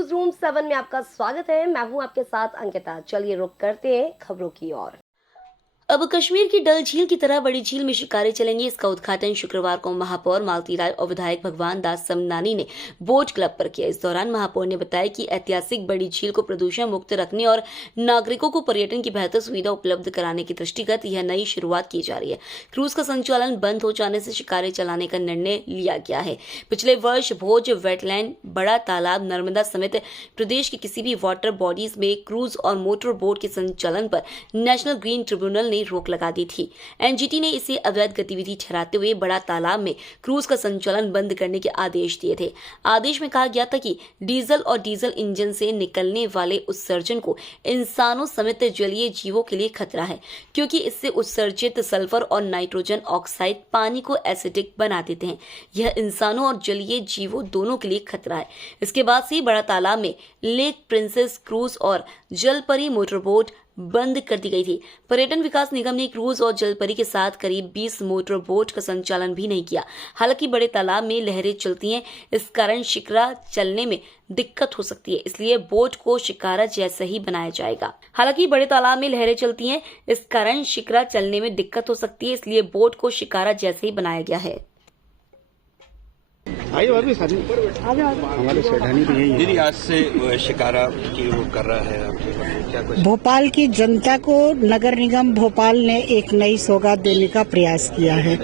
News room 7 में आपका स्वागत है। मैं हूं आपके साथ अंकिता। चलिए रुक करते हैं खबरों की ओर। अब कश्मीर की डल झील की तरह बड़ी झील में शिकारे चलेंगे। इसका उद्घाटन शुक्रवार को महापौर मालती राय और विधायक भगवान दास समनानी ने बोट क्लब पर किया। इस दौरान महापौर ने बताया कि ऐतिहासिक बड़ी झील को प्रदूषण मुक्त रखने और नागरिकों को पर्यटन की बेहतर सुविधा उपलब्ध कराने के दृष्टिगत यह नई शुरुआत की जा रही है। क्रूज का संचालन बंद हो जाने से शिकारे चलाने का निर्णय लिया गया है। पिछले वर्ष भोज वेटलैंड, बड़ा तालाब, नर्मदा समेत प्रदेश की किसी भी वाटर बॉडीज में क्रूज और मोटर बोट के संचालन पर नेशनल ग्रीन ट्रिब्यूनल ने रोक लगा दी थी। एनजीटी ने इसे अवैध गतिविधि ठहराते हुए बड़ा तालाब में क्रूज का संचालन बंद करने के आदेश दिए थे। आदेश में कहा गया था कि डीजल और डीजल इंजन से निकलने वाले उत्सर्जन को इंसानों समेत जलीय जीवों के लिए खतरा है, क्योंकि इससे उत्सर्जित सल्फर और नाइट्रोजन ऑक्साइड पानी को एसिडिक बना देते हैं। यह इंसानों और जलीय जीवों दोनों के लिए खतरा है। इसके बाद से बड़ा तालाब में लेक प्रिंसेस क्रूज और जलपरी मोटरबोट बंद कर दी गई थी। पर्यटन विकास निगम ने क्रूज और जलपरी के साथ करीब 20 मोटर बोट का संचालन भी नहीं किया। हालांकि बड़े तालाब में लहरें चलती हैं, इस कारण शिकारा चलने में दिक्कत हो सकती है, इसलिए बोट को शिकारा जैसा ही बनाया जाएगा। हालांकि बड़े तालाब में लहरें चलती हैं, इस कारण शिकारा चलने में दिक्कत हो सकती है, इसलिए बोट को शिकारा जैसे ही बनाया गया है। हमारे सेठानी भी यही है। आज से शिकारा की वो कर रहा है क्या कुछ? भोपाल की जनता को नगर निगम भोपाल ने एक नई सौगात देने का प्रयास किया है।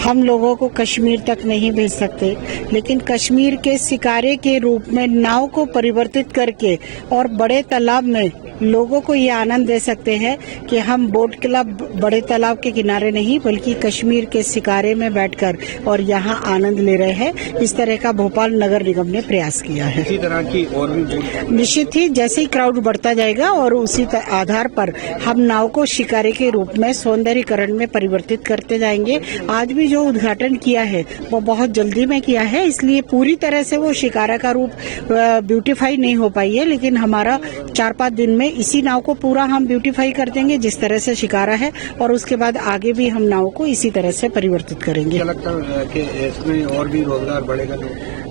हम लोगों को कश्मीर तक नहीं भेज सकते, लेकिन कश्मीर के शिकारे के रूप में नाव को परिवर्तित करके और बड़े तालाब में लोगों को ये आनंद दे सकते हैं कि हम बोट क्लब बड़े तालाब के किनारे नहीं बल्कि कश्मीर के शिकारे में बैठकर और यहाँ आनंद ले रहे हैं। इस तरह का भोपाल नगर निगम ने प्रयास किया है। इसी तरह की और भी निश्चित ही जैसे ही क्राउड बढ़ता जाएगा और उसी आधार पर हम नाव को शिकारे के रूप में सौंदर्यीकरण में परिवर्तित करते जाएंगे। आज भी जो उद्घाटन किया है वो बहुत जल्दी में किया है, इसलिए पूरी तरह से वो शिकारा का रूप ब्यूटीफाई नहीं हो पाई है, लेकिन हमारा 4-5 दिन में इसी नाव को पूरा हम ब्यूटीफाई कर देंगे जिस तरह से शिकारा है, और उसके बाद आगे भी हम नाव को इसी तरह से परिवर्तित करेंगे। क्या लगता है कि इसमें और भी रोजगार बढ़ेगा?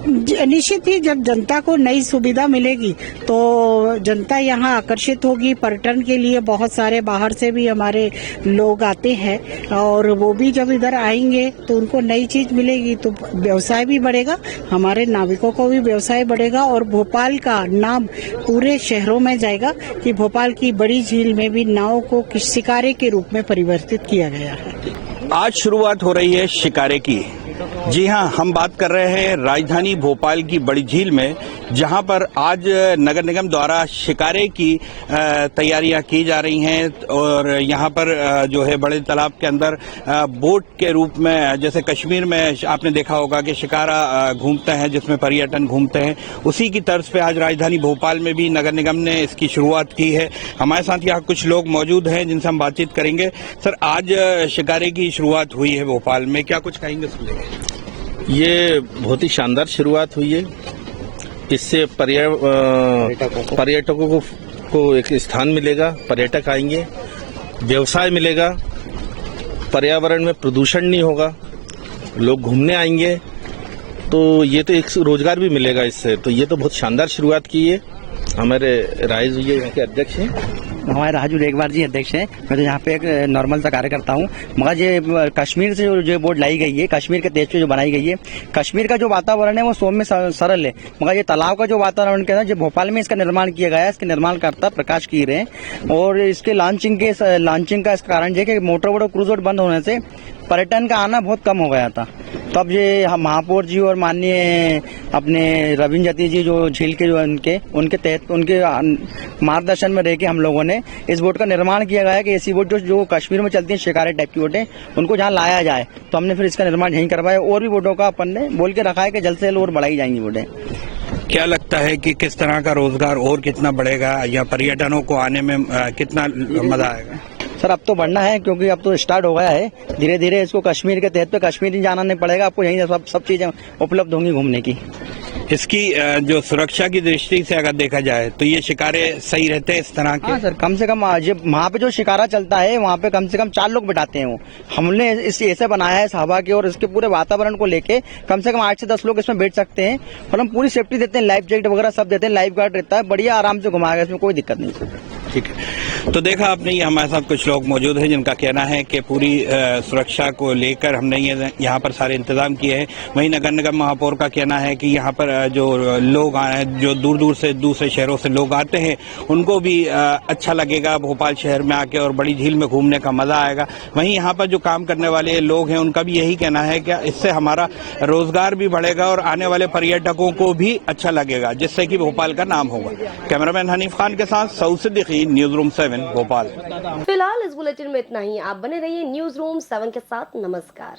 निश्चित ही जब जनता को नई सुविधा मिलेगी तो जनता यहाँ आकर्षित होगी। पर्यटन के लिए बहुत सारे बाहर से भी हमारे लोग आते हैं और वो भी जब इधर आएंगे तो उनको नई चीज मिलेगी तो व्यवसाय भी बढ़ेगा, हमारे नाविकों को भी व्यवसाय बढ़ेगा और भोपाल का नाम पूरे शहरों में जाएगा कि भोपाल की बड़ी झील में भी नाव को शिकारे के रूप में परिवर्तित किया गया है। आज शुरुआत हो रही है शिकारे की। जी हां, हम बात कर रहे हैं राजधानी भोपाल की बड़ी झील में, जहां पर आज नगर निगम द्वारा शिकारे की तैयारियां की जा रही हैं और यहां पर जो है बड़े तालाब के अंदर बोट के रूप में, जैसे कश्मीर में आपने देखा होगा कि शिकारा घूमते हैं जिसमें पर्यटन घूमते हैं, उसी की तर्ज पे आज राजधानी भोपाल में भी नगर निगम ने इसकी शुरुआत की है। हमारे साथ यहाँ कुछ लोग मौजूद हैं जिनसे हम बातचीत करेंगे। सर, आज शिकारे की शुरुआत हुई है भोपाल में, क्या कुछ कहेंगे इसको लेकर? ये बहुत ही शानदार शुरुआत हुई है। इससे पर्यटकों को एक स्थान मिलेगा, पर्यटक आएंगे, व्यवसाय मिलेगा, पर्यावरण में प्रदूषण नहीं होगा, लोग घूमने आएंगे, तो ये तो एक रोजगार भी मिलेगा इससे। तो ये तो बहुत शानदार शुरुआत की है। हमारे राइज जी यहाँ के अध्यक्ष हैं, हमारे राजू रेगवार जी अध्यक्ष हैं। मैं तो यहाँ पे एक नॉर्मल सा कार्य करता हूँ, मगर ये कश्मीर से जो बोर्ड लाई गई है, कश्मीर के तेज पे जो बनाई गई है, कश्मीर का जो वातावरण है वो सौम्य सरल है, मगर ये तालाब का जो वातावरण के जो भोपाल में इसका निर्माण किया गया है, इसके निर्माणकर्ता प्रकाश की रहे हैं और इसके लॉन्चिंग का इसका कारण है कि मोटर बोट और क्रूज बोट बंद होने से पर्यटन का आना बहुत कम हो गया था। तो अब ये हम महापौर जी और माननीय अपने रविंद्र जती जी जो झील के जो उनके तहत उनके मार्गदर्शन में रह के हम लोगों ने इस बोट का निर्माण किया गया है कि ऐसी बोट जो कश्मीर में चलती है शिकारे टाइप की बोटें, उनको जहाँ लाया जाए। तो हमने फिर इसका निर्माण यहीं करवाया और भी बोटों का अपन ने बोल के रखा है कि जल्द से जल्द और बढ़ाई जाएंगी बोटें। क्या लगता है कि किस तरह का रोजगार और कितना बढ़ेगा या पर्यटनों को आने में कितना मजा आएगा? सर, अब तो बढ़ना है क्योंकि अब तो स्टार्ट हो गया है। धीरे धीरे इसको कश्मीर के तहत पे कश्मीर ही जाना नहीं पड़ेगा, आपको यहीं सब चीजें उपलब्ध होंगी घूमने की। इसकी जो सुरक्षा की दृष्टि से अगर देखा जाए तो ये शिकारे सही रहते हैं इस तरह के? हाँ सर, कम से कम वहाँ पे जो शिकारा चलता है वहाँ पे कम से कम 4 लोग बिठाते हैं। वो हमने इसे ऐसे बनाया है इस हवा के और इसके पूरे वातावरण को लेके कम से कम 8 से 10 लोग इसमें बैठ सकते हैं और हम पूरी सेफ्टी देते हैं, लाइफ जैकेट वगैरह सब देते हैं, लाइफ गार्ड रहता है, बढ़िया आराम से घुमाएगा, इसमें कोई दिक्कत नहीं। ठीक है, तो देखा आपने, ये हमारे साथ कुछ लोग मौजूद हैं जिनका कहना है कि पूरी सुरक्षा को लेकर हमने ये यहाँ पर सारे इंतजाम किए हैं। वहीं नगर निगम महापौर का कहना है कि यहाँ पर जो लोग आए, जो दूर दूर से दूसरे शहरों से लोग आते हैं, उनको भी अच्छा लगेगा भोपाल शहर में आके और बड़ी झील में घूमने का मजा आएगा। वहीं यहाँ पर जो काम करने वाले लोग हैं उनका भी यही कहना है कि इससे हमारा रोजगार भी बढ़ेगा और आने वाले पर्यटकों को भी अच्छा लगेगा, जिससे कि भोपाल का नाम होगा। कैमरामैन हनीफ खान के साथ सऊद सिद्दीकी, न्यूज रूम 7 भोपाल। फिलहाल इस बुलेटिन में इतना ही। आप बने रहिए न्यूज रूम 7 के साथ। नमस्कार।